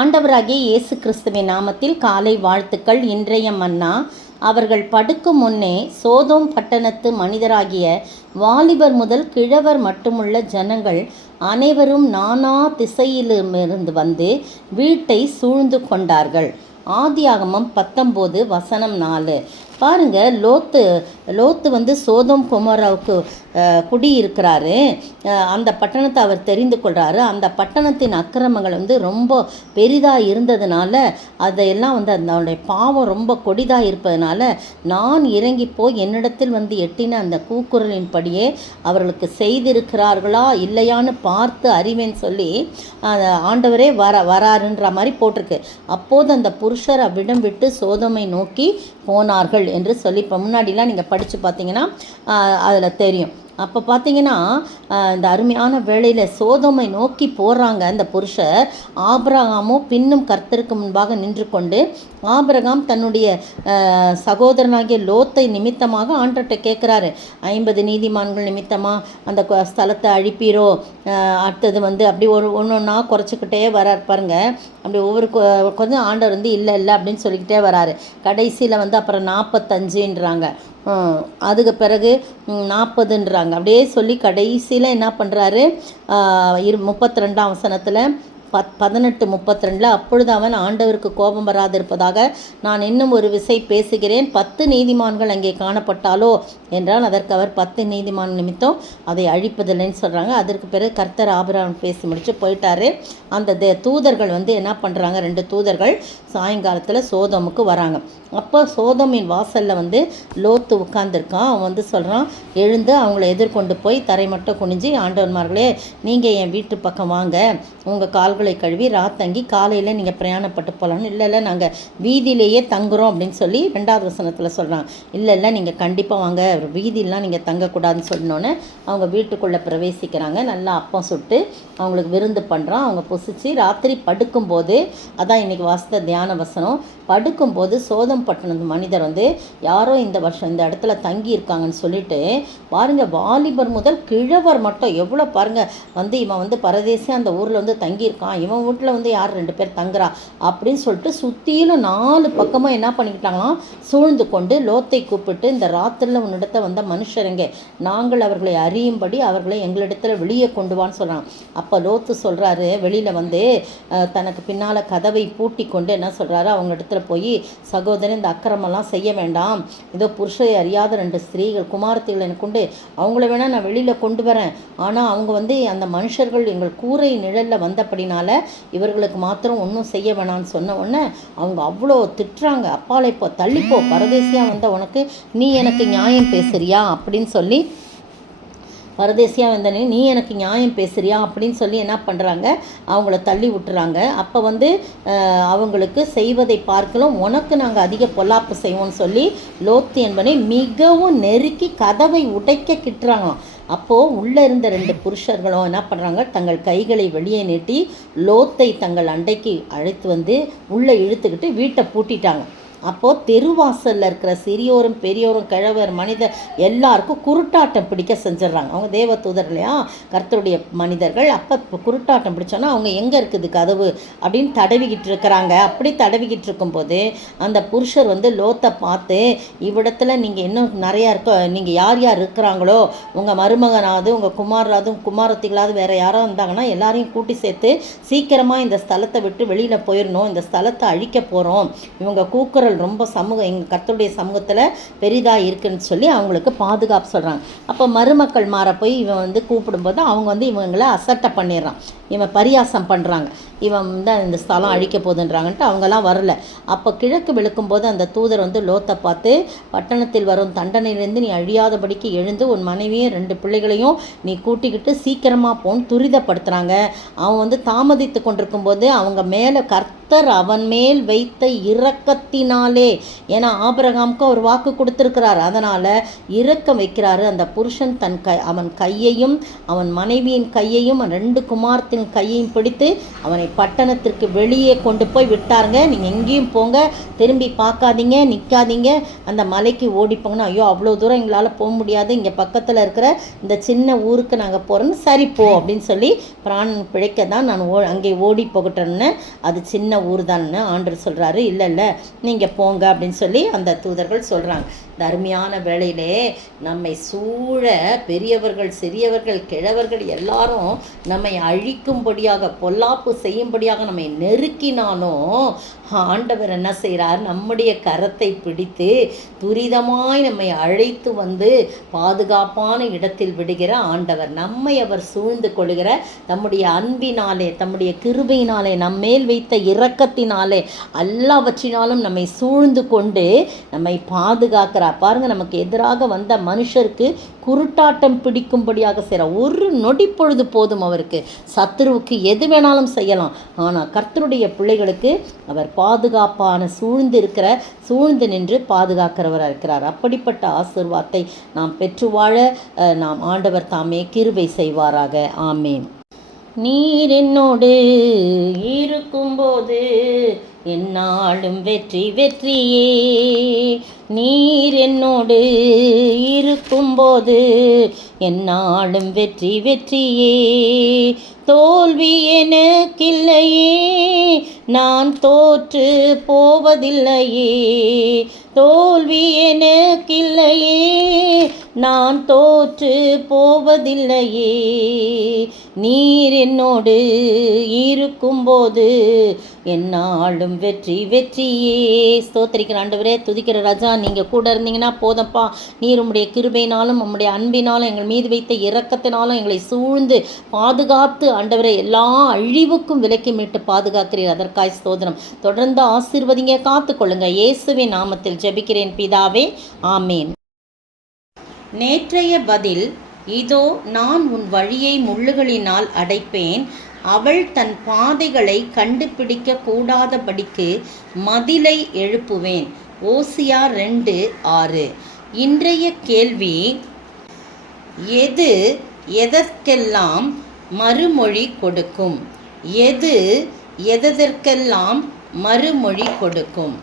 ஆண்டவராகிய இயேசு கிறிஸ்துவின் நாமத்தில் காலை வாழ்த்துக்கள். இன்றைய மன்னா, அவர்கள் படுக்கும் முன்னே சோதோம் பட்டணத்து மனிதராகிய வாலிபர் முதல் கிழவர் மட்டுமுள்ள ஜனங்கள் அனைவரும் நானா திசையிலுமிருந்து வந்து வீட்டை சூழ்ந்து கொண்டார்கள். ஆதியாகமம் 19:4. பாருங்க, லோத்து வந்து சோதோம் கொமோராவுக்கு குடியிருக்கிறாரு. அந்த பட்டணத்தை அவர் தெரிந்து கொள்கிறாரு. அந்த பட்டணத்தின் அக்கிரமங்கள் வந்து ரொம்ப பெரிதாக இருந்ததுனால, அதையெல்லாம் வந்து அதனுடைய பாவம் ரொம்ப கொடிதாக இருப்பதனால, நான் இறங்கி போய் என்னிடத்தில் வந்து எட்டின அந்த கூக்குரலின்படியே அவர்களுக்கு செய்திருக்கிறார்களா இல்லையான்னு பார்த்து அறிவேன்னு சொல்லி ஆண்டவரே வராருன்ற மாதிரி போட்டிருக்கு. அப்போது அந்த புருஷர் அவ்விடம் விட்டு சோதோமை நோக்கி போனார்கள் என்று சொல்லி இப்போ முன்னாடிலாம் நீங்கள் படித்து பார்த்தீங்கன்னா அதில் தெரியும். அப்போ பார்த்தீங்கன்னா இந்த அருமையான வேளையில் சோதோமை நோக்கி போகிறாங்க அந்த புருஷர். ஆபிரகாமோ பின்னும் கர்த்தருக்கு முன்பாக நின்று கொண்டு, ஆபிரகாம் தன்னுடைய சகோதரனாகிய லோத்தை நிமித்தமாக ஆண்டர்கிட்ட கேட்குறாரு, 50 நீதிமான்கள் நிமித்தமாக அந்த ஸ்தலத்தை அழிப்பீரோ, அடுத்தது வந்து அப்படி ஒன்று ஒன்றா குறைச்சிக்கிட்டே வரார் பாருங்க. அப்படி ஒவ்வொரு கொஞ்சம் ஆண்டவர் வந்து இல்லை அப்படின்னு சொல்லிக்கிட்டே வராரு. கடைசியில் வந்து அப்புறம் 45ன்றாங்க, அதுக்கு பிறகு 40ன்றாங்க. அப்படியே சொல்லி கடைசியில் என்ன பண்ணுறாரு, 32ஆம் வசனத்தில் 18:32, அப்பொழுது அவன், ஆண்டவருக்கு கோபம் வராதிருப்பதாக நான் இன்னும் ஒரு விசை பேசுகிறேன், 10 நீதிமான்கள் அங்கே காணப்பட்டாலோ என்றால் அதற்கு அவர் 10 நீதிமான் நிமித்தம் அதை அழிப்பதில்லைன்னு சொல்கிறாங்க. அதற்கு பிறகு கர்த்தர் ஆபிரகாம் பேசி முடிச்சு போயிட்டாரு. அந்த தூதர்கள் வந்து என்ன பண்ணுறாங்க, 2 தூதர்கள் சாயங்காலத்தில் சோதோமுக்கு வராங்க. அப்போ சோதோமின் வாசலில் வந்து லோத்து உட்கார்ந்துருக்கான். அவன் வந்து சொல்கிறான், எழுந்து அவங்கள எதிர்கொண்டு போய் தரை மட்டும் குனிஞ்சு, ஆண்டவன்மார்களே, நீங்கள் என் வீட்டு பக்கம் வாங்க, உங்கள் கால்களை கழுவி ராத்தங்கி காலையில் நீங்கள் பிரயாணப்பட்டு போகலான்னு. இல்லை நாங்கள் வீதியிலேயே தங்குறோம் அப்படின்னு சொல்லி 2வது வசனத்தில் சொல்கிறாங்க. இல்லை நீங்கள் கண்டிப்பாக வாங்க, வீதியிலாம் நீங்கள் தங்கக்கூடாதுன்னு சொன்னோன்னே அவங்க வீட்டுக்குள்ளே பிரவேசிக்கிறாங்க. நல்லா அப்பம் சுட்டு அவங்களுக்கு விருந்து பண்ணுறான். அவங்க புசிச்சு ராத்திரி படுக்கும்போது, அதான் இன்றைக்கி வாசித்த தியான வசனம், படுக்கும்போது சோதம் பட்டணத்து மனிதர் வந்து யாரோ இந்த வருஷம் இந்த இடத்துல தங்கி இருக்காங்கன்னு சொல்லிட்டு பாருங்கள், வாலிபர் முதல் கிழவர் மட்டும் எவ்வளோ பாருங்கள் வந்து இவன் வந்து பரதேசியாக அந்த ஊரில் வந்து தங்கியிருக்கான், இவன் வீட்டில் வந்து யார் 2 பேர் தங்குறா அப்படின்னு சொல்லிட்டு சுற்றிலும் 4 பக்கமாக என்ன பண்ணிக்கிட்டாங்களாம், சூழ்ந்து கொண்டு லோத்தை கூப்பிட்டு, இந்த ராத்திரியில் உன்னிடத்தை வந்த மனுஷருங்க, நாங்கள் அவர்களை அறியும்படி அவர்களை எங்களிடத்தில் வெளியே கொண்டு வான்னு சொல்கிறாங்க. அப்போ லோத்து சொல்கிறாரு, வெளியில் வந்து தனக்கு பின்னால் கதவை பூட்டி கொண்டு என்ன சொல்கிறாரு, அவங்க இடத்துல போய், சகோதரன், இந்த அக்கிரமெல்லாம் செய்ய வேண்டாம், இதோ புருஷரை அறியாத 2 ஸ்திரீகள் குமாரத்திகள் எனக்கு உண்டு, அவங்கள வேணால் நான் வெளியில் கொண்டு வரேன், ஆனால் அவங்க வந்து அந்த மனுஷர்கள் எங்கள் கூரை நிழலில் வந்தபடினால இவர்களுக்கு மாத்திரம் ஒன்றும் செய்ய வேணான்னு சொன்ன உடனே அவங்க அவ்வளோ திட்டுறாங்க, அப்பாலை இப்போ தள்ளிப்போ, பரதேசியாக வந்த உனக்கு நீ எனக்கு நியாயம் பேசுறியா அப்படின்னு சொல்லி, பரதேசியாக வந்தனே நீ எனக்கு நியாயம் பேசுறியா அப்படின்னு சொல்லி என்ன பண்ணுறாங்க, அவங்கள தள்ளி விட்டுறாங்க. அப்போ வந்து அவங்களுக்கு செய்வதை பார்க்கலாம் உனக்கு நாங்கள் அதிக பொல்லாப்பு செய்வோம்னு சொல்லி லோத்து என்பனை மிகவும் நெருக்கி கதவை உடைக்க கிட்டுறாங்களாம். அப்போது உள்ளே இருந்த 2 புருஷர்களும் என்ன பண்ணுறாங்க, தங்கள் கைகளை வெளியே நீட்டி லோத்தை தங்கள் அண்டைக்கு அழைத்து வந்து உள்ளே இழுத்துக்கிட்டு வீட்டை பூட்டிட்டாங்க. அப்போது தெருவாசலில் இருக்கிற சிறியோரும் பெரியோரும் கிழவர் மனிதர் எல்லாருக்கும் குருட்டாட்டம் பிடிக்க செஞ்சிடறாங்க. அவங்க தேவ தூதர்களையா, கர்த்தருடைய மனிதர்கள். அப்போ குருட்டாட்டம் பிடிச்சோன்னா அவங்க எங்கே இருக்குது கதவு அப்படின்னு தடவிக்கிட்டு இருக்கிறாங்க. அப்படி தடவிக்கிட்டு இருக்கும்போது அந்த புருஷர் வந்து லோத்தை பார்த்து, இவ்விடத்தில் நீங்கள் இன்னும் நிறையா நீங்கள் யார் இருக்கிறாங்களோ, உங்கள் மருமகனாவது உங்கள் குமாரத்திகளாவது வேறு யாராவது இருந்தாங்கன்னா எல்லாரையும் கூட்டி சேர்த்து சீக்கிரமாக இந்த ஸ்தலத்தை விட்டு வெளியில் போயிடணும், இந்த ஸ்தலத்தை அழிக்க போகிறோம், இவங்க கூக்குரல் ரொம்ப எங்கள் கர்த்தருடைய சமூகத்தில் பெரிதாக இருக்குன்னு சொல்லி அவங்களுக்கு பாதுகாப்பு சொல்கிறாங்க. அப்போ மருமக்கள் மாற போய் இவன் வந்து கூப்பிடும்போது அவங்க வந்து இவங்களை அசட்டை பண்ணிடுறான், இவன் பரியாசம் பண்ணுறாங்க, இவன் வந்து இந்த ஸ்தலம் அழிக்க போதுன்றாங்கன்ட்டு அவங்கெல்லாம் வரல. அப்போ கிழக்கு வெளுக்கும்போது அந்த தூதர் வந்து லோத்தை பார்த்து, பட்டணத்தில் வரும் தண்டனையிலேருந்து நீ அழியாதபடிக்கு எழுந்து உன் மனைவியும் 2 பிள்ளைகளையும் நீ கூட்டிக்கிட்டு சீக்கிரமாக போன்னு துரிதப்படுத்துகிறாங்க. அவன் வந்து தாமதித்து கொண்டிருக்கும்போது அவங்க மேலே கர்த்தர் அவன் மேல் வைத்த இரக்கத்தினாலே, ஏன்னா ஆபிரகாமுக்கு அவர் வாக்கு கொடுத்துருக்கிறார், அதனால் இரக்கம் வைக்கிறாரு. அந்த புருஷன் அவன் கையையும் அவன் மனைவியின் கையையும் 2 குமாரத்தின் கையையும் பிடித்து அவனை பட்டணத்திற்கு வெளியே கொண்டு போய் விட்டாருங்க. நீங்கள் எங்கேயும் போங்க, திரும்பி பார்க்காதீங்க, நிற்காதீங்க, அந்த மலைக்கு ஓடிப்போங்கன்னு. ஐயோ அவ்வளோ தூரம் எங்களால் போக முடியாது, இங்கே பக்கத்தில் இருக்கிற இந்த சின்ன ஊருக்கு நாங்கள் போகிறோன்னு. சரி போ அப்படின்னு சொல்லி பிராணன் பிழைக்க தான் நான் அங்கே ஓடி போகட்டோன்னு. அது சின்ன ஊர் தான்னு ஆண்டவர் சொல்கிறாரு. இல்லை நீங்கள் போங்க அப்படின்னு சொல்லி அந்த தூதர்கள் சொல்கிறாங்க. இந்த அருமையான வேளையிலே நம்மை சூழ பெரியவர்கள், சிறியவர்கள், கிழவர்கள் எல்லாரும் நம்மை அழிக்கும்படியாக, பொல்லாப்பு செய்யும்படியாக நம்மை நெருக்கினாலும் ஆண்டவர் என்ன செய்கிறார்? நம்முடைய கரத்தை பிடித்து துரிதமாய் நம்மை அழைத்து வந்து பாதுகாப்பான இடத்தில் விடுகிற ஆண்டவர். நம்மை அவர் சூழ்ந்து கொள்கிற தம்முடைய அன்பினாலே, தம்முடைய கிருபையினாலே, நம்மேல் வைத்த இரக்கத்தினாலே, எல்லாவற்றினாலும் நம்மை சூழ்ந்து கொண்டு நம்மை பாதுகாக்கிறார். பாருங்க, நமக்கு எதிராக வந்த மனுஷருக்கு குருட்டாட்டம் பிடிக்கும்படியாக செய்கிறார். ஒரு நொடி பொழுது போதும் அவருக்கு. சத்துருவுக்கு எது வேணாலும் செய்யலாம். ஆனால் கர்த்தருடைய பிள்ளைகளுக்கு அவர் பாதுகாப்பான சூழ்ந்து நின்று பாதுகாக்கிறவராக இருக்கிறார். அப்படிப்பட்ட ஆசீர்வாதத்தை நாம் பெற்று வாழ நாம் ஆண்டவர் தாமே கிருபை செய்வாராக. ஆமேன். நீர் என்னோடு இருக்கும்போது என்னாலும் வெற்றி வெற்றியே. நீர் என்னோடு இருக்கும்போது என்னாலும் வெற்றி வெற்றியே. தோல்வி எனக்கில்லையே, நான் தோற்று போவதில்லையே. தோல்வி எனக்கில்லையே, நான் தோற்று போவதில்லையே. நீர் என்னோடு இருக்கும்போது என்னாலும் வெற்றி வெற்றியே. ஸ்தோத்திரிக்கிற ஆண்டவரே, துதிக்கிற ராஜா, நீங்கள் கூட இருந்தீங்கன்னா போதப்பா. நீர் உம்முடைய கிருபையினாலும் உம்முடைய அன்பினாலும் எங்கள் மீது வைத்த இரக்கத்தினாலும் எங்களை சூழ்ந்து பாதுகாத்து ஆண்டவரை எல்லா அழிவுக்கும் விலக்கி மீட்டு பாதுகாக்கிறீர். அதற்காய் ஸ்தோத்திரம். தொடர்ந்து ஆசீர்வதிங்க, காத்துக்கொள்ளுங்க. இயேசுவின் நாமத்தில் ஜெபிக்கிறேன் பிதாவே, ஆமேன். நேற்றைய பதில்: இதோ நான் உன் வழியை முள்ளுகளினால் அடைப்பேன், அவள் தன் பாதைகளை கண்டுபிடிக்க கூடாதபடிக்கு மதிலை எழுப்புவேன். ஓசியா 2:6. இன்றைய கேள்வி: எது எதற்கெல்லாம் மறுமொழி கொடுக்கும்? எது எதற்கெல்லாம் மறுமொழி கொடுக்கும்?